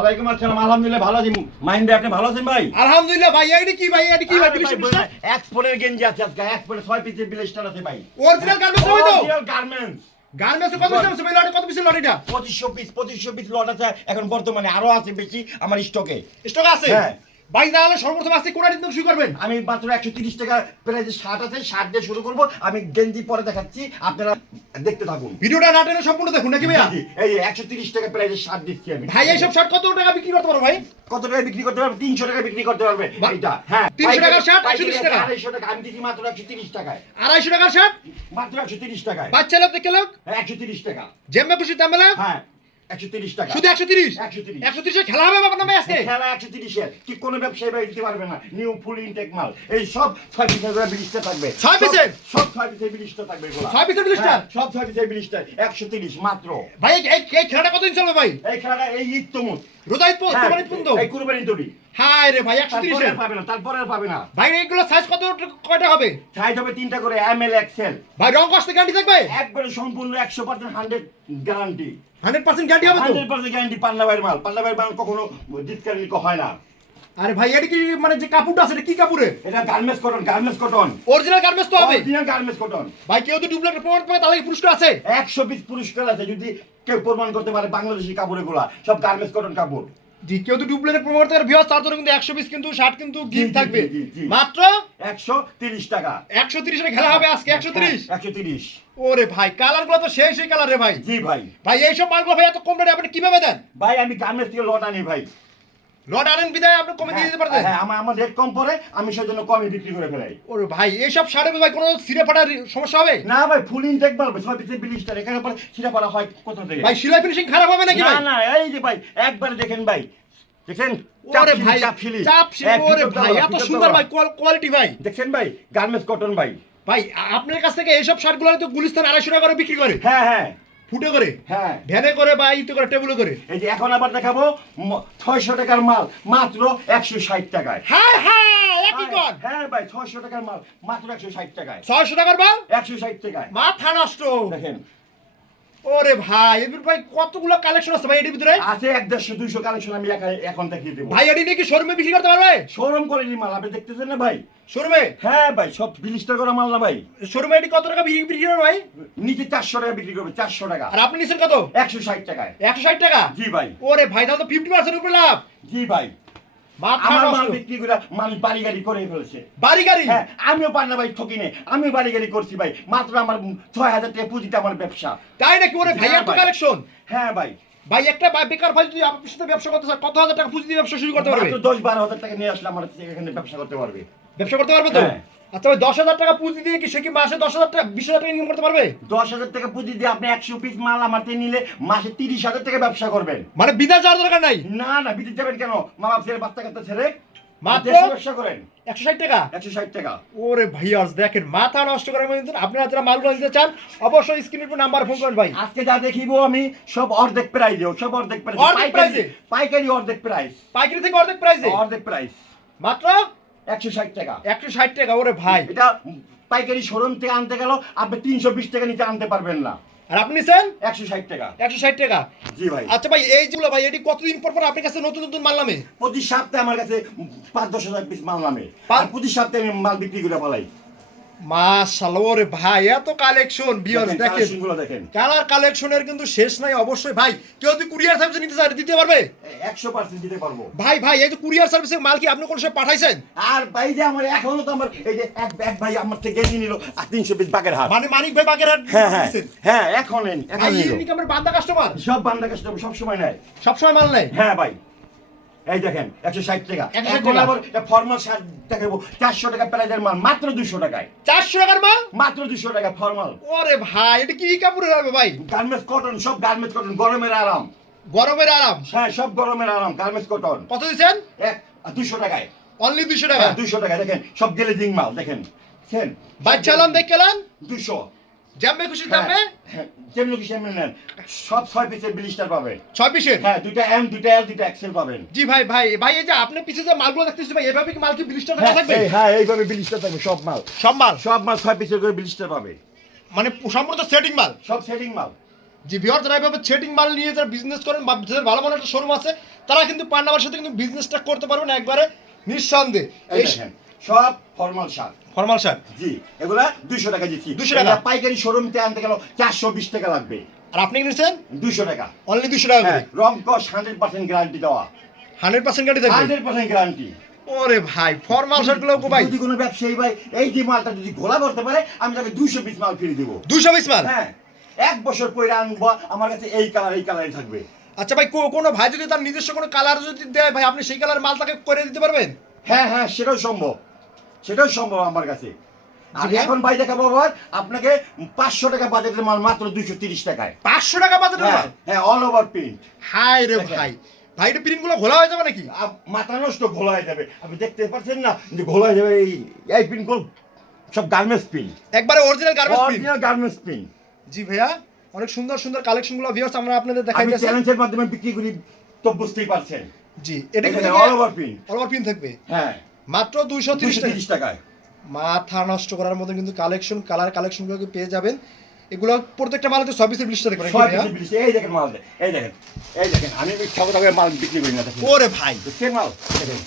ওয়ালাইকুম আসসালাম। আলহামদুলিল্লাহ ভালো আছি। মাহিন ভাই আপনি ভালো আছেন ভাই? আলহামদুলিল্লাহ ভাই। এইটা কি ভাই? এটা কি ভাই? এক্সপোর্টের গেঞ্জি আছে আজকে, এক্সপোর্টের 6 পিসের ব্লেস্টার আছে ভাই। অরিজিনাল গার্মেন্টস হবে তো? Original garments. গার্মেন্টস কত পিস আছে ভাই? লটে কত পিসের লট এটা? 2500 পিস লট আছে এখন বর্তমানে, আরো আছে বেশি আমার স্টকে। স্টক আছে? হ্যাঁ। ভাই তাহলে সর্বপ্রথম আজকে কোনটা দিতে শুরু করবেন? আমি মাত্র 130 টাকা প্রাইসে শার্ট আছে, শার্ট দিয়ে শুরু করব। আমি গেঞ্জি পরে দেখাচ্ছি, আপনারা দেখতে থাকুন। ভিডিওটা না টেনে সম্পূর্ণ দেখুন নাকি ভাইয়া? জি, এই 130 টাকা প্রাইসে শার্ট দিচ্ছি আমি। ভাই এই সব শার্ট কত টাকা বিক্রি করতে পারো ভাই? কত টাকা বিক্রি করতে পারবে? 300 টাকা বিক্রি করতে পারবে এটা। হ্যাঁ, 300 টাকার শার্ট 130 টাকা। 250 টাকা আমি দিচ্ছি মাত্র 130 টাকায়। 250 টাকার শার্ট মাত্র 130 টাকায়। বাচ্চা লোক দেখে লোক 130 টাকা। জেম্মা খুশি দামেলা? হ্যাঁ, 130 টাকা। শুধু 130? 130 130 এ খেলা হবে বাবা নামে আজকে? খেলা 130 এর কি কোনো ব্যবসায়ী ভাই দিতে পারবে না। নিউ ফুল ইনটেক মাল। এই সব 6 পিসের ব্লিস্টার থাকবে। 6 পিসের? সব 6 পিসের ব্লিস্টার থাকবে এগুলা। 6 পিসের ব্লিস্টার? সব 6 পিসের ব্লিস্টার 130 মাত্র। ভাই এই খেলাটা কতদিন চলবে ভাই? এই খেলাটা এই ঈদ তমুদ। রোজাই তো কুরবানি পর্যন্ত? এই কুরবানি তরি। হায় রে ভাই 130 এর? পাবে না, তারপরে আর পাবে না। ভাই এইগুলো সাইজ কয়টা হবে? সাইজ হবে 3টা করে, এম এল এক্সেল। ভাই রং কষ্ট গ্যারান্টি থাকবে? একবারে সম্পূর্ণ 100% 100 গ্যারান্টি। 100% গ্যারান্টি হবে তো? 100% গ্যারান্টি। পান্না ভাইয়ের মাল, পান্না ভাইয়ের মাল কখনো ডিসকাউন্ট হয় না। আরে ভাই এটা কি মানে যে কাপড়টা আছে এটা কি কাপড়ের? এটা garments cotton, garments cotton. Original garments তো হবে? Original garments cotton. ভাই কেউ তো ডুপ্লিকেট প্রমাণ পায় তাহলে কি পুরস্কার আছে? 100 পিস পুরস্কার আছে যদি কেউ প্রমাণ করতে পারে বাংলাদেশি কাপড়গুলা সব গার্মেন্টস কটন কাপড়। জি, কেউ তো ডুপ্লিকেট প্রমাণ করতে পারে ভিউয়ার্স, তার জন্য কিন্তু 100 পিস কিন্তু শার্ট কিন্তু গিফট থাকবে। জি। মাত্র 130 টাকা। 130 এর খেলা হবে আজকে 130? 130। ওরে ভাই কালারগুলো তো সেই কালার রে ভাই। জি ভাই। ভাই এই সব মালগুলো ভাই এত কম রেটে আপনি কিভাবে দেন? ভাই আমি গার্মেন্টস থেকে লট আনি ভাই। লট আনেন বিদায় আপনি কমে দিয়ে দিতে পারতেন? হ্যাঁ, আমার রেট কম পড়ে, আমি সেজন্য কমই বিক্রি করে ফেলাই। ওরে ভাই এই সব শার্টে ভাই কোনো ছিঁড়ে ফাটার সমস্যা হবে? না ভাই, ফুল ইনটেক মাল, 6 পিসের ব্লিস্টার। এখানে পরে ছিঁড়া পড়া হয় কোথা থেকে? ভাই সেলাই ফিনিশিং খারাপ হবে নাকি ভাই? না, এই যে ভাই একবারে দেখেন ভাই, দেখেন ওরে ভাই চাপশিলি। ওরে ভাই এত সুন্দর ভাই কোয়ালিটি ভাই। দেখেন ভাই গার্মেন্টস কটন ভাই। ভাই আপনার কাছ থেকে এইসব শার্টগুলো তো গুলিস্তান 250 টাকা করে বিক্রি করে, হ্যাঁ ফুটে করে, হ্যাঁ। ভ্যানে করে বা ইতে করে, টেবিলে করে। এই যে এখন আবার দেখাবো 600 টাকার মাল মাত্র 160 টাকায়। হাই একই কোন? হ্যাঁ ভাই, 600 টাকার মাল মাত্র 160 টাকায়। 600 টাকার মাল 160 টাকায়। মাথা নষ্ট। দেখেন ওরে ভাই এবার ভাই কতগুলো কালেকশন আছে ভাই এর ভিতরে? আছে 150 200 কালেকশন, আমি এখন দেখিয়ে দেবো ভাই এডি নাকি শোরুমে বিক্রি করতে পারবে? শোরুম কোয়ালিটি মাল আপনি দেখতেছেন না ভাই? শোরুমে? হ্যাঁ ভাই, সব ব্লিস্টার করা মাল না ভাই। শোরুমে এডি কত টাকা বিক্রি করবে ভাই? নিচে 400 টাকা বিক্রি করবে, 400 টাকা। আর আপনি নিছেন কত? 160 টাকায়। 160 টাকা? জি ভাই। ওরে ভাই তাহলে তো 50% উপরে লাভ। জি ভাই। মাথা আমার মাল নষ্ট। বিক্রি করে মানুষ বাড়ি গাড়ি করে ফেলেছে। বাড়ি গাড়ি? হ্যাঁ, আমিও পান্না ভাই ঠকি নেই, আমিও বাড়ি গাড়ি করছি ভাই। মাত্র আমার 6000 টাকা পুঁজিতে আমার ব্যবসা। তাই নাকি? ওরে ভাই হ্যাঁ এত ভাই। কালেকশন? হ্যাঁ ভাই। ভাই একটা বেকার ভাই যদি আপনার সাথে ব্যবসা করতে চায় কত হাজার টাকা পুঁজি দিয়ে ব্যবসা শুরু করতে পারবে? মাত্র 10-12 হাজার টাকা নিয়ে আসলে আমার এখানে ব্যবসা করতে পারবে। ব্যবসা করতে পারবে তো? হ্যাঁ। আচ্ছা ভাই 10,000 টাকা পুঁজি দিয়ে কি সে কি মাসে 10,000 টাকা 20,000 টাকা ইনকাম করতে পারবে? 10,000 টাকা পুঁজি দিয়ে আপনি 100 পিস মাল আমার থেকে নিলে মাসে 30,000 টাকা ব্যবসা করবেন। মানে বিদেশ যাওয়ার দরকার নাই? না বিদেশ যাবেন কেন? মা বাপ ছেড়ে বাচ্চা কাচ্চা ছেড়ে মাত্র দেশে ব্যবসা করেন। 160 টাকা? 160 টাকা। ওরে ভাইয়ার্স দেখেন মাথা নষ্ট করার মধ্যে আপনারা যারা মালগুলো নিতে চান অবশ্যই স্ক্রিনের উপর নাম্বার ফোন করেন ভাই। আজকে যা দেখিব আমি সব অর্ধেক প্রাইজে, সব অর্ধেক প্রাইজে। অর্ধেক প্রাইজে? পাইকারি অর্ধেক প্রাইস। পাইকারি থেকে অর্ধেক প্রাইসে? অর্ধেক প্রাইস। মাত্র 160 টাকা। 160 টাকা? ওরে ভাই এটা পাইকারি শোরুম থেকে আনতে গেল আপনি 320 টাকা নিচে আনতে পারবেন না। আর আপনি নিছেন 160 টাকা। 160 টাকা? জি ভাই। আচ্ছা ভাই এই যেগুলো ভাই এটি কতদিন পর পর আপনার কাছে নতুন নতুন মাল নামে? প্রতি সপ্তাহে আমার কাছে 5-10 হাজার পিস মাল নামে। পাঁচ- আর প্রতি সপ্তাহে আমি মাল বিক্রি করে ফেলাই। মাশাআল্লাহ ওরে ভাই এত কালেকশন ভিউয়ার্স দেখেন। কালেকশনগুলো দেখেন। কালার কালেকশনের কিন্তু শেষ নাই। অবশ্যই ভাই কেউ যদি কুরিয়ার সার্ভিসে নিতে চায় দিতে পারবে? 100% দিতে পারবো। ভাই এই যে কুরিয়ার সার্ভিসে মাল কি আপনি কোন সময় পাঠাইছেন? আর ভাই যে আমার এখনো তো আমার এই যে এক ভাই আমার থেকে গেঞ্জি নিল 300 পিস বাগের হাট। মানে মানিক ভাই বাগেরহাট দিয়েছেন? হ্যাঁ এখন ভাই ইনি কি আমার বান্দা কাস্টমার? সব বান্দা কাস্টমার সব সময় নেয়। সব সময় মাল নেয়? হ্যাঁ ভাই। এই দেখেন 160 টাকা। 160 এখন টাকা। আবার ফর্মাল শার্ট দেখাবো 400 টাকা প্রাইজের মাল মাত্র 200 টাকায়। 400 টাকার মাল? মাত্র 200 টাকা ফর্মাল। ওরে ভাই এটা কি কাপড়ের হবে ভাই? গার্মেন্টস কটন, সব গার্মেন্টস কটন, গরমের আরাম। গরমের আরাম? হ্যাঁ, সব গরমের আরাম গার্মেন্টস কটন। কত দিচ্ছেন? 200 টাকায়। অনলি 200 টাকা? 200 টাকা। দেখেন সব গ্লেজিং মাল দেখেন। দেখেন বাচ্চালাম দেখলাম 200। জামবে খুশি দামে যেমন কি সেমন নেন। সব 6 পিসের ব্লিস্টার পাবেন। 6 পিসের? হ্যাঁ, দুইটা এম, দুইটা এল, দুইটা এক্সেল পাবেন। জি ভাই এই যে আপনি পিছে যে মালগুলো দেখতেছি ভাই এভাবে কি মাল কি ব্লিস্টার থাকবে? হ্যাঁ এইভাবে ব্লিস্টার থাকবে সব মাল। সব মাল? সব মাল 6 পিসের করে ব্লিস্টার পাবে। মানে সম্পূর্ণ সেটিং মাল? সব সেটিং মাল। জি ভিউয়ার্স যারা এভাবে সেটিং মাল নিয়ে যারা বিজনেস করেন বা যাদের ভালো মানের একটা শোরুম আছে তারা কিন্তু পান্নাবার সাথে কিন্তু বিজনেসটা করতে পারবেন একবারে নিঃসন্দেহে। এই দেখেন সব ফর্মাল শার্ট। ফর্মাল শার্ট জি, এগুলা 200 টাকা দিচ্ছি। 200 টাকা? এগুলা পাইকারি শোরুম থেকে আনতে গেল 420 টাকা লাগবে। আর আপনি কিনেছেন 200 টাকা। অনলি 200 টাকা করে। হ্যাঁ, রং কস 100% গ্যারান্টি দেওয়া। 100% গাড়ি থাকবে। 100% গ্যারান্টি। ওরে ভাই ফর্মাল শার্টগুলো ভাই যদি কোনো ব্যবসায়ী ভাই এই যে মালটা যদি ঘোলা করতে পারে আমি তাকে 200 পিস মাল ফ্রি দেব। 220 মাল। হ্যাঁ, 1 বছর পরে আনবো আমার কাছে এই কালারই থাকবে। আচ্ছা ভাই কোনো ভাই যদি তার নিজস্ব কোনো কালার যদি দেয় ভাই আপনি সেই কালার মাল তাকে করে দিতে পারবেন? হ্যাঁ হ্যাঁ, সেটাও সম্ভব আমার কাছে। আর জি ভাই। এখন ভাই দেখাবো আবার আপনাকে 500 টাকা বাজেটের মাল মাত্র 230 টাকায়। 500 টাকা বাজারে হ্যাঁ মাল। হ্যাঁ, অল ওভার প্রিন্ট। হাই রে দেখেন। ভাই ভাই এটা প্রিন্টগুলো ঘোলা হয়ে যাবে নাকি? মাথা নষ্ট ঘোলা হয়ে যাবে। আপনি দেখতে পাচ্ছেন না যে ঘোলা হয়ে যাবে? এই প্রিন্টগুলো সব গার্মেন্টস প্রিন্ট, একবারে original garments print. Original garments print. জি ভাইয়া অনেক সুন্দর সুন্দর কালেকশনগুলো ভিউয়ার্স আমরা আপনাদের আমি দেখাইতেছি। চ্যালেঞ্জের মাধ্যমে বিক্রি করি তো বুঝতেই পারছেন। জি এটা কিন্তু all over print. All over print থাকবে হ্যাঁ, মাত্র 230 টাকা। 230 টাকায়। মাথা নষ্ট করার মতো কিন্তু কালার কালেকশনগুলোকে পেয়ে যাবেন। এগুলো প্রত্যেকটা মালে তো 6 পিসের ব্লিস্টার দেখবেন সব ভাইয়া। কিছু বিলিশ। এই দেখেন মাল, এই দেখেন আমি মিথ্যা কথা বলে মাল বিক্রি করি না। দেখেন ওরে ভাই দেখছেন মাল, দেখেন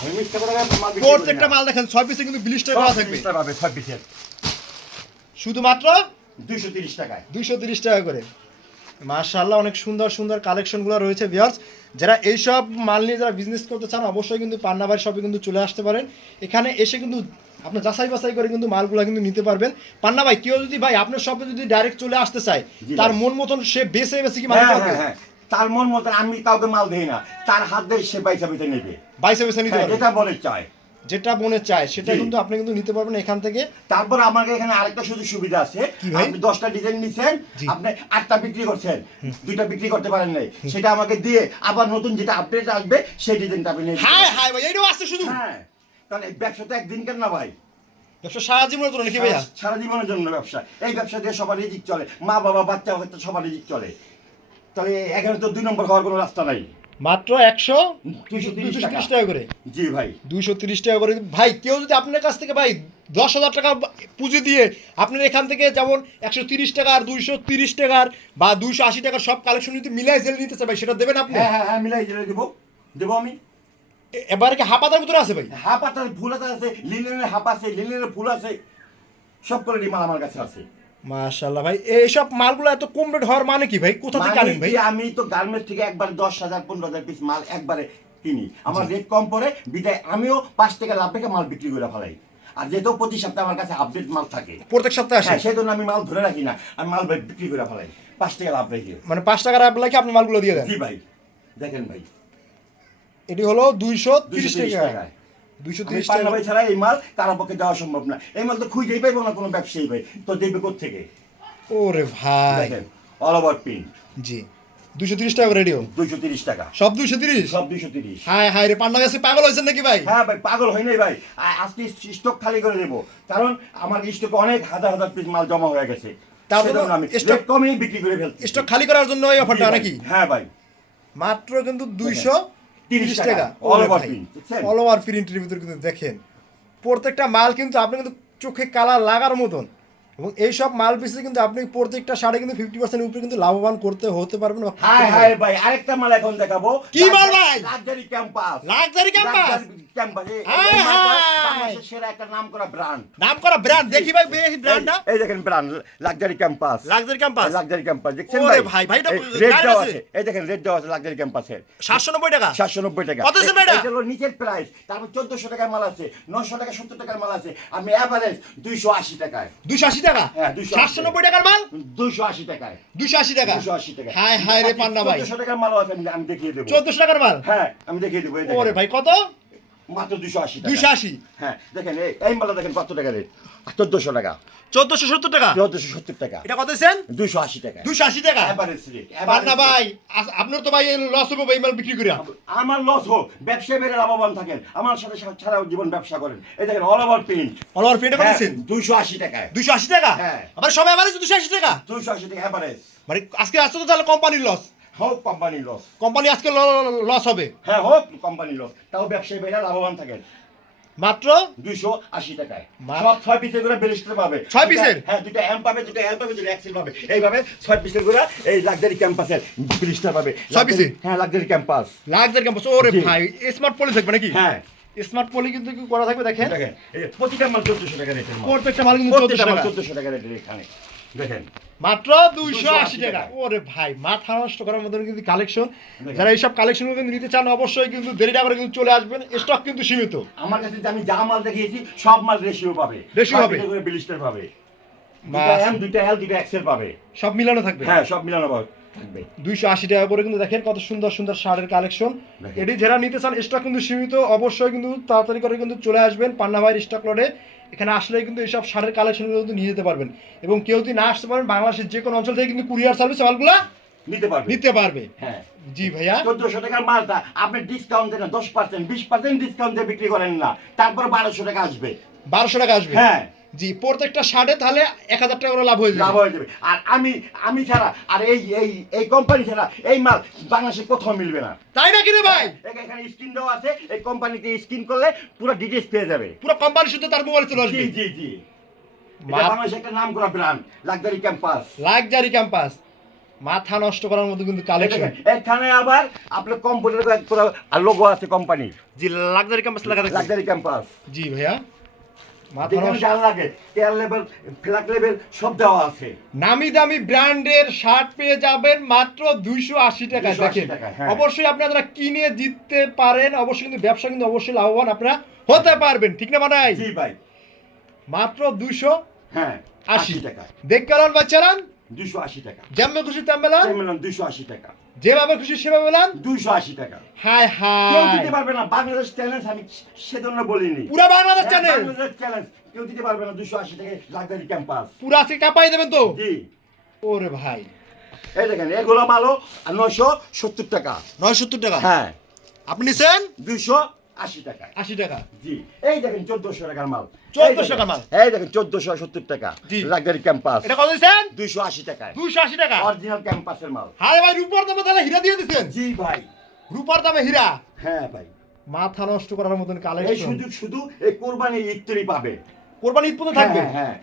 আমি মিথ্যা কথা বলে মাল বিক্রি করি না। প্রত্যেকটা মাল দেখেন 6 পিসে কিন্তু ব্লিস্টার করা থাকবে। সব পিসের শুধুমাত্র 230 টাকায়। 230 টাকা করে। মাশাআল্লাহ অনেক সুন্দর সুন্দর কালেকশনগুলো রয়েছে ভিউয়ার্স। যারা এইসব মাল নিয়ে যারা বিজনেস করতে চান অবশ্যই কিন্তু পান্নাবাই শপে কিন্তু চলে আসতে পারেন। এখানে এসে কিন্তু আপনি যাচাই বাছাই করে কিন্তু মালগুলো কিন্তু নিতে পারবেন। পান্না ভাই কেউ যদি ভাই আপনার শপে যদি ডাইরেক্ট চলে আসতে চায় জি তার ভাই। মন মতন সে বেছে কি মাল হ্যাঁ নিতে হ্যাঁ পারবে? হ্যাঁ, তার মন মতন আমি কাউকে মাল দেই না, তার হাত দিয়ে সে পয়সা নেবে। বেছে নিতে হ্যাঁ, পারবে যেটা বলে চায়। যেটা মনে চায় সেটা জি। কিন্তু আপনি কিন্তু নিতে পারবেন এখান থেকে। তারপর আমাকে এখানে আরেকটা সুযোগ সুবিধা আছে। কি ভাই? আপনি 10টা ডিজাইন নিছেন, জি। আপনি 8টা বিক্রি করছেন, 2টা বিক্রি করতে পারেন নাই, সেটা আমাকে দিয়ে আবার নতুন যেটা আপডেট আসবে সেই ডিজাইনটা আপনি নিয়ে নিতে হাই পারেন। হাই ভাই এটাও আসছে শুধু। হ্যাঁ, কারণ এই ব্যবসা তো একদিন কেন না ভাই, ব্যবসা সারা জীবনের জন্য নাকি ভাইয়া? সারা জীবনের জন্য ব্যবসা। এই ব্যবসা দিয়ে সবার রিজিক চলে, মা বাবা বাচ্চা বাচ্চা সবার রিজিক চলে। তাহলে এখানে তো 2 নম্বর হওয়ার কোনো রাস্তা নাই। মাত্র 230 230 টাকা করে। জি ভাই। 230 টাকা করে। ভাই কেউ যদি আপনার কাছ থেকে ভাই 10,000 টাকা পুঁজি দিয়ে আপনার এখান থেকে যেমন 130 টাকার 230 টাকার বা 280 টাকার সব কালেকশন যদি মিলাই জেল নিতে চাই ভাই সেটা দেবেন আপনি? হ্যাঁ হ্যাঁ হ্যাঁ, মিলাই দিলে দেবো আমি। এবারে কি হাপাতার ভিতরে আছে ভাই? হাফ আছে, ফুল আছে, লিনেনের হাফ আছে, লিনেনের ফুল আছে, সব কোয়ালিটি মাল আমার কাছে আছে। মাশাআল্লাহ ভাই এইসব মালগুলো এত কম রেট হওয়ার মানে কি ভাই? কোথা থেকে মানে আনেন ভাই? কি, আমি তো গার্মেন্টস থেকে একবার 10,000 15,000 পিস মাল একবারে কিনি। আমার রেট কম পড়ে বিদায় আমিও 5 টাকা লাভ রেখে মাল বিক্রি করে ফেলাই। আর যেহেতু প্রতি সপ্তাহে আমার কাছে আপডেট মাল থাকে, প্রত্যেক সপ্তাহে আসে? হ্যাঁ, সেই জন্য আমি মাল ধরে রাখি না, আমি মাল বিক্রি করে ফেলাই 5 টাকা লাভ রেখে। মানে 5 টাকার অ্যাপ লাগে আপনি মালগুলো দিয়ে দেন? জি ভাই, দেখেন ভাই, এটি হলো 230 230 টাকা। টাকায়। 230 পান্না টাকা। ভাই ছাড়া এই মাল কারো পক্ষে দেওয়া সম্ভব না। এই মাল তো খুঁজেই পাইবো না কোনো ব্যবসায়ী ভাই, তো দেবে কোত্থেকে? ওরে ভাই দেখেন অল ওভার প্রিন্ট। জি 230 টাকা রেডিও 230 টাকা, সব 230? সব 230। হাই হাই রে পান্না গাছে পাগল হয়েছেন নাকি ভাই? হ্যাঁ ভাই, পাগল হয় নাই ভাই, আজকে স্টক খালি করে দেবো, কারণ আমার স্টকে অনেক হাজার হাজার পিস মাল জমা হয়ে গেছে। তার সেজন্য জন্য আমি stock- রেট কমই বিক্রি করে ফেলছি। স্টক খালি করার জন্য এই অফারটা জি ভাই, নাকি? হ্যাঁ ভাই, মাত্র কিন্তু 230 টাকা। all over print, বুঝছেন? অল ওভার প্রিন্টের ভিতরে কিন্তু দেখেন প্রত্যেকটা মাল কিন্তু আপনি কিন্তু চোখে কালার লাগার মতন। এবং এইসব মাল পিসে কিন্তু আপনি প্রত্যেকটা শাড়ি কিন্তু 50% উপরে কিন্তু লাভবান হতে পারবেন বা হাই হাই ভাই, আরেকটা মাল এখন দেখাবো। কি মাল ভাই? Luxury campus. Luxury campus. Campus high high. বাংলাদেশের সেরা একটা নামকরা ব্র্যান্ড। নাম করা ব্র্যান্ড দেখি ভাই এই ব্র্যান্ডটা। এই দেখেন brand luxury campus. Luxury campus. Luxury campus দেখছেন ওরে ভাই? ভাই, ভাই এটা রেট গায়ে দেওয়া আছে। আছে, এই দেখেন রেট দেওয়া আছে লাক্সারি ক্যাম্পাসের 790 টাকা। 790 টাকা। কত আছে এটা? এটা হলো নিচের প্রাইস, তারপর 1400 টাকার মাল আছে, 900 টাকা 70 টাকার মাল আছে, আমি এভারেজ 280 টাকায়। 280 টাকা? হ্যাঁ, 280 790 টাকার মাল 280 টাকায়। 280 টাকা? 280 টাকা। হাই হাই রে পান্না ভাই। 1400 টাকার মাল আছে, আমি দেখিয়ে দেবো। 1400 টাকার মাল? হ্যাঁ, আমি দেখিয়ে দেবো। এই দেখেন। ওরে ভাই কত? মাত্র 280 টাকা। 280? হ্যাঁ, দেখেন এই মালটা দেখেন কত টাকা রেট, 1400 টাকা, 1470 টাকা? 1470 টাকা, এটা কত দিয়েছেন? 280 টাকা। 280 টাকা? Average rate. পান্না ভাই আপনার তো ভাই লস হবে ভাই মাল বিক্রি করে। আমার লস হোক, ব্যবসায় বেড়ে লাভবান থাকেন, আমার সাথে সারা জীবন ব্যবসা করেন। এই দেখেন all over print, all over print কত দিয়েছেন? 280 টাকায়। 280 টাকা? হ্যাঁ। আবার সবাই আবার 280 টাকা? 280 টাকা এভারেজ। মানে আজকে আসছে তো তাহলে কোম্পানির লস। হোক কোম্পানির লস। কোম্পানি আজকে লস হবে। হ্যাঁ, হোক কোম্পানির লস, তাও ব্যবসায়ী বেড়ে লাভবান থাকেন। মাত্র 280 টাকায় মা- সব 6 পিসের করে ব্যালিস্টার পাবে 6 পিসের? হ্যাঁ দুটো এম পাবে দুটো এল পাবে দুটো এক্সেল পাবে এইভাবে 6 পিসের করে এই লাক্সারি ক্যাম্পাসের ব্যালিস্টার পাবে 6 পিসে? হ্যাঁ লাক্সারি ক্যাম্পাস লাক্সারি ক্যাম্পাস ওরে জি। ভাই স্মার্ট পলি থাকবে নাকি হ্যাঁ স্মার্ট পলি কিন্তু কি করা থাকবে দেখেন দেখেন এই প্রতিটা মাল 1400 টাকা রেটের মাল প্রত্যেকটা মাল কিন্তু প্রত্যেকটা 1400 মাল টাকা 1400 টাকা রেটের এখানে দেখেন মাত্র 280 টাকা ওরে ভাই মাথা নষ্ট করার মতন কিন্তু কালেকশন দেখেন। যারা এইসব কালেকশনগুলো কিন্তু নিতে চান অবশ্যই কিন্তু দেরি না করে কিন্তু চলে আসবেন স্টক কিন্তু সীমিত আমার কাছে যে আমি যা মাল দেখিয়েছি সব মাল রেশিও পাবে Ratio সব হবে। পিসের করে ব্যালিস্টার পাবে দুটো বাস। এম দুটো এল দুটো এক্সেল পাবে সব মিলানো থাকবে হ্যাঁ সব মিলানো থাকবে 280 টাকা করে কিন্তু দেখেন কত সুন্দর সুন্দর শার্টের কালেকশন দেখেন। এটি যারা নিতে চান স্টক কিন্তু সীমিত অবশ্যই কিন্তু তাড়াতাড়ি করে কিন্তু চলে আসবেন পান্না ভাইয়ের স্টক লটে এখানে আসলে কিন্তু এইসব শার্টের কালেকশনগুলো কিন্তু নিয়ে যেতে পারবেন এবং কেউ যদি না আসতে পারেন বাংলাদেশের যে কোনো অঞ্চল থেকে কিন্তু কুরিয়ার সার্ভিস মালগুলো নিতে পারবে নিতে পারবে হ্যাঁ জি ভাইয়া 1400 টাকার মালটা আপনি ডিসকাউন্ট দেন না 10% 20% ডিসকাউন্ট দিয়ে বিক্রি করেন না তারপর 1200 টাকা আসবে 1200 টাকা আসবে হ্যাঁ জি প্রত্যেকটা শার্টে তাহলে 1000 টাকা করে লাভ হয়ে লাভ যাবে হয়ে যাবে আর আমি ছাড়া আর এই কোম্পানি ছাড়া এই মাল বাংলাদেশে কোথাও মিলবে না তাই নাকি রে ভাই এখানে স্ক্রিন দেওয়া আছে এই কোম্পানিতে স্ক্রিন করলে পুরো ডিটেইলস পেয়ে যাবে পুরো কোম্পানি শুধু তার মোবাইলে চলে আসবে জি জি জি এটা বাংলাদেশে একটা নাম করা brand luxury campus luxury campus মাথা নষ্ট করার মতো কিন্তু কালেকশন এখানে আবার আপনার কম্পিউটার লোগো আছে কোম্পানির জি লাক্সারি ক্যাম্পাস লেখা থাকবে লাক্সারি ক্যাম্পাস জি ভাইয়া মাথা যেখানে নষ্ট যা লাগে কেয়ার লেভেল ফ্ল্যাগ লেভেল সব দেওয়া আছে নামি দামি ব্র্যান্ডের শার্ট পেয়ে যাবেন মাত্র 280 টাকায় 280 দেখেন টাকায়, হ্যাঁ। অবশ্যই আপনারা কিনে জিততে পারেন অবশ্যই কিন্তু ব্যবসা কিন্তু অবশ্যই লাভবান আপনারা হতে পারবেন ঠিক না মানাই জি ভাই মাত্র 280 হ্যাঁ 80 টাকা দেখ কারণ বাচ্চারান 280 টাকা যেমন খুশি তেমন চেমেলন 280 টাকা যেভাবে খুশি সেভাবে বলেন 280 টাকা হাই কেউ হাই দিতে পারবে না বাংলাদেশ চ্যালেঞ্জ আমি সেজন্য বলিনি পুরা বাংলাদেশ চ্যানেল বাংলাদেশ চ্যালেঞ্জ কেউ দিতে পারবে না 280 টাকা লাক্সারি ক্যাম্পাস পুরা আজকে কাপাই দেবেন তো জি ওরে ভাই এই দেখেন এগুলো মালও 970 টাকা 970 টাকা হ্যাঁ আপনি নিছেন 280 টাকা 80 টাকা জি এই দেখেন 1400 টাকার মাল 1400 টাকার মাল। এই দেখেন 1470 টাকা জি। লাক্সারি ক্যাম্পাস এটা কত দিছেন 280 টাকায় 280 টাকা অরিজিনাল ক্যাম্পাসের মাল আরে ভাই রূপার দামে তাহলে হীরা দিয়ে দিছেন জি ভাই রূপার দামে হীরা হ্যাঁ ভাই মাথা নষ্ট করার মতন এই কালেকশন সুযোগ শুধু এই কোরবানি ঈদতেই পাবে কোরবানি ঈদ পর্যন্ত থাকবে হ্যাঁ হ্যাঁ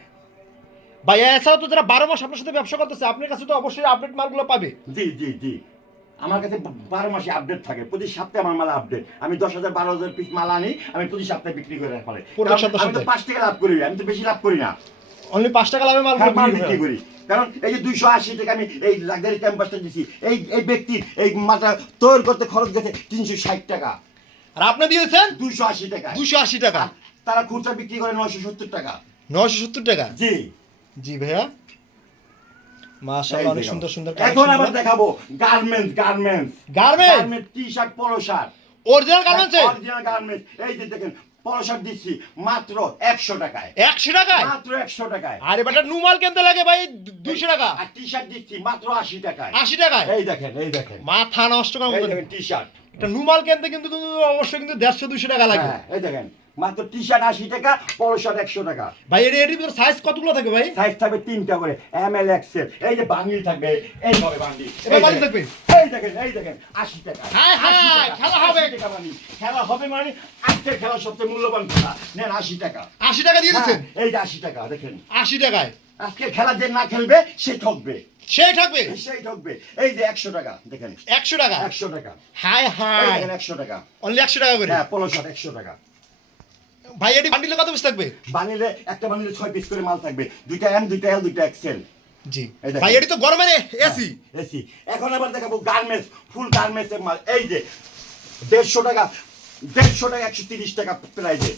ভাই এছাড়াও তো যারা 12 মাস আপনার সাথে ব্যবসা করতেছে আপনার কাছে তো অবশ্যই আপডেট মালগুলো পাবে জি জি জি আমার কাছে 12 মাসে আপডেট থাকে প্রতি সপ্তাহে আমার মাল আপডেট আমি 10,000 12,000 পিস মাল আনি আমি প্রতি সপ্তাহে বিক্রি করে ফেলে প্রত্যেক সপ্তাহে আমি তো 5 টাকা লাভ করি আমি তো বেশি লাভ করি না অনলি 5 টাকা লাভে মাল হ্যাঁ, মাল বিক্রি করি কারণ এই যে 280 টাকা আমি এই লাক্সারি ক্যাম্পাসটা দিছি এই ব্যক্তি এই মালটা তৈরি করতে খরচ গেছে 360 টাকা আর আপনি দিয়েছেন 280 টাকা 280 টাকা তারা খুচরা বিক্রি করে 970 টাকা 970 টাকা জি জি ভাইয়া মাশাআল্লাহ অনেক এই সুন্দর সুন্দর এখন আবার দেখাবো গার্মেন্টস গার্মেন্টস টি শার্ট পলো shirt original garments original garments এই যে দেখেন পলো শার্ট দিচ্ছি মাত্র 100 টাকায় 100 টাকায় মাত্র 100 টাকায় আরে বেটা নুমাল কিনতে লাগে ভাই 200 টাকা আর টি শার্ট দিচ্ছি মাত্র 80 টাকায় 80 টাকায় এই দেখেন মাথা নষ্ট করার এই মতন দেখেন টি শার্ট একটা নুমাল কিনতে কিন্তু কিন্তু অবশ্যই কিন্তু 150 200 টাকা লাগে হ্যাঁ এই দেখেন মাত্র টি শার্ট 80 টাকা পলো শার্ট 100 টাকা ভাই এর ভিতর সাইজ কতগুলো থাকে ভাই সাইজ থাকবে 3টা করে এম এল এক্সেল এই যে বান্ডিল থাকবে এইভাবে বান্ডিল এবার বান্ডিল থাকবে এই দেখেন 80 টাকা হাই হাই, 80 টাকা, খেলা হবে। 80 টাকা বান্ডিল। খেলা হবে মানে আজকের খেলা সবচেয়ে মূল্যবান খেলা নেন 80 টাকা 80 টাকা দিয়ে দিচ্ছেন হ্যাঁ, এই যে 80 টাকা দেখেন 80 টাকায় আজকে খেলা যে না খেলবে সে ঠকবে সেই থাকবে সেই ঠকবে এই যে 100 টাকা দেখেন 100 টাকা 100 টাকা হাই এই হাই দেখেন 100 টাকা অনলি 100 টাকা করে হ্যাঁ পলো শার্ট 100 টাকা ভাই এটি বান্ডিলে কত পিস থাকবে বানিলে একটা বানিলে 6 পিস করে মাল থাকবে দুইটা এম দুইটা এল দুইটা এক্সেল জি এই দেখেন। ভাই এটি তো গরমের এসি এসি এখন আবার দেখাবো গার্মেন্টস ফুল গার্মেন্টস এর মাল এই যে 150 টাকা 130 টাকা প্রাইজে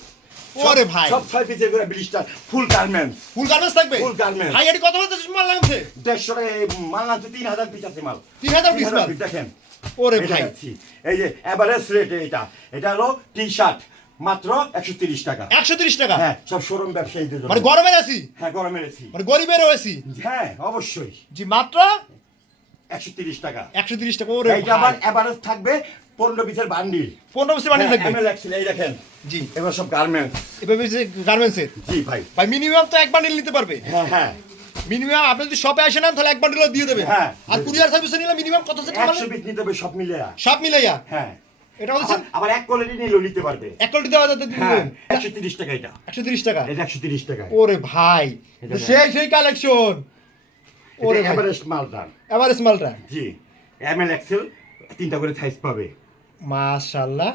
ওরে ভাই সব 6 পিসের করে ব্লিস্টার ফুল গার্মেন্টস ফুল গার্মেন্টস থাকবে Full garments। ভাই এটি কত বলতে মাল লাগছে 150 টাকা এই মাল না 3000 পিস আছে মাল 3000 পিস মাল piece দেখেন ওরে এই ভাই দেখাচ্ছি। এই যে এভারেজ রেট এটা হলো টি শার্ট মাত্র 130 টাকা 130 টাকা হ্যাঁ সব শোরুম ব্যবসায়ীদের জন্য মানে গরমের এসি হ্যাঁ গরমের এসি মানে গরিবেরও এসি হ্যাঁ অবশ্যই জি মাত্র 130 টাকা 130 টাকা ওরে এইটা আবার ভাই এভারেজ থাকবে 15 পিসের বান্ডিল 15 পিস বান্ডিল থাকবে এমএল এক্সেল এই দেখেন জি এবার সব গার্মেন্টস এভাবে যে গার্মেন্টসের জি ভাই ভাই মিনিমাম তো এক বান্ডিল নিতে পারবে হ্যাঁ হ্যাঁ মিনিমাম আপনি যদি শপে আসেন না তাহলে এক বান্ডিলও দিয়ে দেবেন হ্যাঁ। আর কুরিয়ার সার্ভিসে নিলে মিনিমাম কত টাকা 100 পিস নিতে হবে সব মিলে সব মিলাইয়া হ্যাঁ এটা হচ্ছে আবার এক কোয়ালিটি নিলেও নিতে পারবে। এক কোয়ালিটি দেওয়া যাতে হ্যাঁ, দিবেন 130 টাকা এটা। 130 টাকা। এটা 130 টাকা। ওরে ভাই এটা সেই কালেকশন। ওরে ভাই এভারেস্ট মালটা। এভারেস্ট মালটা। জি, এমএল এক্সেল 3টা করে সাইজ পাবে। মাশাআল্লাহ,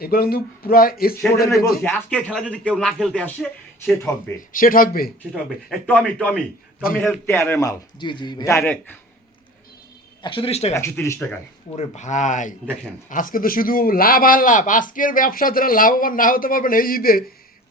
এগুলো কিন্তু পুরো এক্সপোর্টের সেজন্যই বলছি আজকে খেলা যদি কেউ না খেলতে আসে সে ঠকবে। সে ঠকবে। টমি হেলথ কেয়ারের মাল। জি জি ভাই, ডাইরেক্ট 130 টাকা। 130 টাকায়। ওরে ভাই দেখেন আজকে তো শুধু লাভ আর লাভ। আজকের ব্যবসা যারা লাভবান না হতে পারবেন এই ঈদে,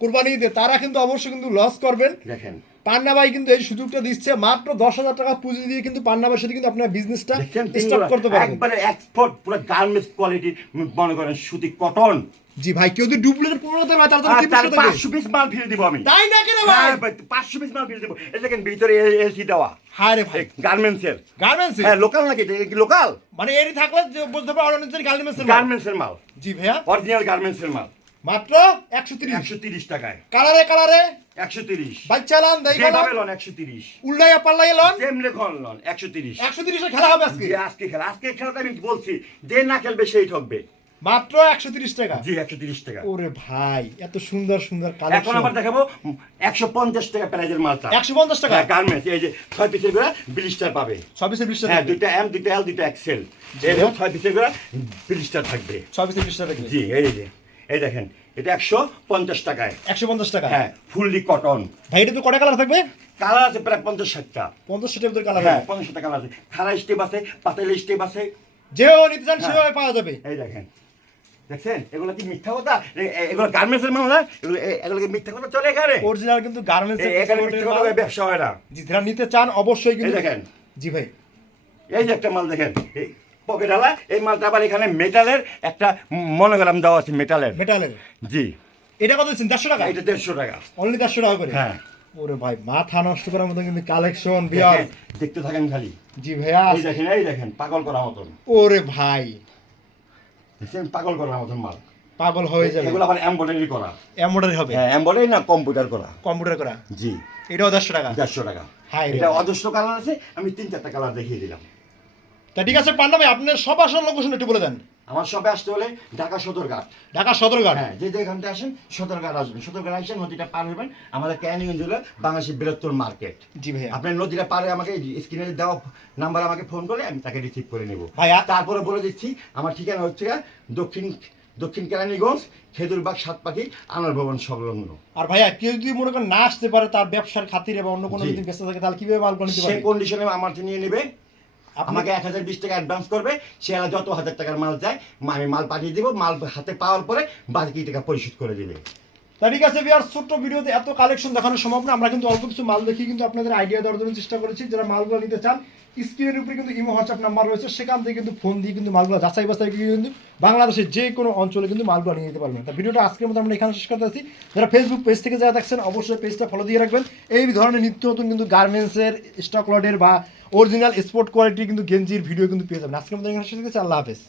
কুরবানি ঈদে, তারা কিন্তু অবশ্যই কিন্তু লস করবেন। দেখেন পান্না ভাই কিন্তু এই সুযোগটা দিচ্ছে, মাত্র 10,000 টাকা পুঁজি দিয়ে কিন্তু পান্না ভাইয়ের সাথে কিন্তু আপনার বিজনেসটা দেখেন স্টার্ট করতে পারবেন। একবারে এক্সপোর্ট পুরো গার্মেন্টস কোয়ালিটির, মনে করেন সুতি কটন। জি ভাই, কেউ যদি ডুপ্লিকেট প্রোডাক্ট ভাই তার জন্য কি তার বিষয় থাকে? 500 পিস মাল ফিরে দিব আমি। তাই না কেন ভাই? হ্যাঁ ভাই, 500 পিস মাল ফিরে দিব। এই দেখেন ভিতরে এলসি দেওয়া। হ্যাঁ রে ভাই, গার্মেন্টসের। গার্মেন্টস। হ্যাঁ, লোকাল নাকি এটা? লোকাল মানে এরই থাকলে যে বলতে পারো অরিজিনাল গার্মেন্টস। গার্মেন্টসের মাল। জি ভাইয়া, অরিজিনাল গার্মেন্টসের মাল মাত্র 130। 130 টাকায়। কালারে কালারে 130। বাচ্চালান দেই গেল যেভাবে লন 130। উল্লাইয়া পাল্লাইয়া লন যেমনে কোন লন 130। 130 এর খেলা হবে আজকে। যে আজকে খেলাটা আমি বলছি, যে না খেলবে সেই ঠকবে। মাত্র 130 টাকা। জি, 130 টাকা। ওরে ভাই এত সুন্দর সুন্দর এখন কালেকশন। আবার দেখাবো 150 টাকা প্রাইজের মালটা। 150 টাকা। হ্যাঁ, গার্মেন্টস এই যে 6 পিসের করে ব্লিস্টার পাবে। 26 20 টাকা। হ্যাঁ, দুইটা এম, দুইটা এল, দুইটা এক্সেল। এই 6 পিসের করে ব্লিস্টার থাকবে। 26 20 টাকা। জি, এই দেখেন এটা 150 টাকায়। 150 টাকা। হ্যাঁ, ফুললি কটন। ভাই এটা তো কয়টা কালার থাকবে? কালার আছে প্রায় 50-60টা। 50 টাকার ভিতর কালার হ্যাঁ, হবে। 50-60টা কালার আছে। খাড়া স্টেপ আছে, পাতাল স্টেপ আছে। যেও নিতে চান হ্যাঁ। সেভাবে পাওয়া যাবে। এই দেখেন, দেখছেন এগুলো কি মিথ্যা কথা? এগুলো গার্মেন্টসের মাল না? এগুলো কি মিথ্যা কথা চলে এখানে? অরিজিনাল কিন্তু গার্মেন্টস এর এখানে এক্সপোর্টের মিথ্যা মাল। কথা ব্যবসা হয় না। জি, যারা নিতে চান অবশ্যই এই কিন্তু দেখেন, জি ভাই, এই যে একটা মাল দেখেন, এই পকেটালা। এই মালটা আবার এখানে মেটালের একটা মনোগ্রাম দেওয়া আছে, মেটালের। মেটালের। জি, এটা কত দিচ্ছেন? 150 টাকা। এটা 150 টাকা। অনলি 150 টাকা করে। হ্যাঁ, ওরে ভাই মাথা নষ্ট করার মতো কিন্তু কালেকশন দেখেন, বিয়ার। দেখতে থাকেন খালি। জি ভাইয়া, এই দেখেন পাগল করার মতন। ওরে ভাই দেখছেন পাগল করার মতন মাল। পাগল হয়ে যাবে। এগুলো আবার এমব্রয়ডারি করা। এমব্রয়ডারি হবে, হ্যাঁ, এমব্রয়ডারি না, কম্পিউটার করা। কম্পিউটার করা। জি, এটাও 150 টাকা। 150 টাকা। হাই রে এটা ভাই। অজস্র কালার আছে, আমি 3-4টা কালার দেখিয়ে দিলাম। তা ঠিক আছে পান্না ভাই, আপনার সব আসল লোকেশন একটু বলে দেন। আমার শপে আসতে হলে ঢাকা সদরঘাট। ঢাকা সদরঘাট। হ্যাঁ, যে যেখানটা আসেন সদরঘাট আসবেন। সদরঘাট আসেন, নদীটা পার হবেন, আমাদের ক্যানিগঞ্জ হলো বাংলাদেশের বৃহত্তর মার্কেট। জি ভাইয়া। আপনার নদীটা পারে আমাকে স্ক্রিনে দেওয়া নাম্বার আমাকে ফোন করলে আমি তাকে রিসিভ করে নেব। ভাইয়া। তারপরে বলে দিচ্ছি আমার ঠিকানা হচ্ছে দক্ষিণ কেরানীগঞ্জ, খেজুরবাগ, সাতপাখি, আনোয়ার ভবন সংলগ্ন। আর ভাইয়া কেউ যদি মনে করেন না আসতে পারে তার ব্যবসার খাতিরে বা অন্য কোনো জি। যদি ব্যস্ত থাকে তাহলে কিভাবে মাল নিতে সে পারবে? কন্ডিশনে আমার থেকে নিয়ে নেবে। আপনি- আমাকে 1020 টাকা অ্যাডভান্স করবে। সে যত 1000 টাকার মাল চায় আমি মাল পাঠিয়ে দিব। মাল হাতে পাওয়ার পরে বাকি টাকা পরিশোধ করে দেবে। তা ঠিক আছে বিয়ার, ছোট্ট ভিডিওতে এত কালেকশন দেখানো সম্ভব না। আমরা কিন্তু অল্প কিছু মাল দেখি কিন্তু আপনাদের আইডিয়া দেওয়ার জন্য চেষ্টা করেছি। যারা মালগুলো নিতে চান স্ক্রিনের উপরে কিন্তু ইমো হোয়াটসঅ্যাপ নাম্বার রয়েছে, সেখান থেকে কিন্তু ফোন দিয়ে কিন্তু মালগুলো যাচাই বাছাই করে কিন্তু বাংলাদেশের যে কোনো অঞ্চলে কিন্তু মালগুলো নিয়ে যেতে পারবেন। তা ভিডিওটা আজকের মতো আমরা এখানে শেষ করতে আছি। যারা ফেসবুক পেজ থেকে যারা দেখছেন অবশ্যই পেজটা ফলো দিয়ে রাখবেন। এই ধরনের নিত্য নতুন কিন্তু গার্মেন্টসের, স্টক লটের বা অরিজিনাল স্পোর্ট কোয়ালিটি কিন্তু গেঞ্জির ভিডিও কিন্তু পেয়ে যাবেন। আজকের মতো এখানে শেষ করতে আল্লাহ হাফেজ।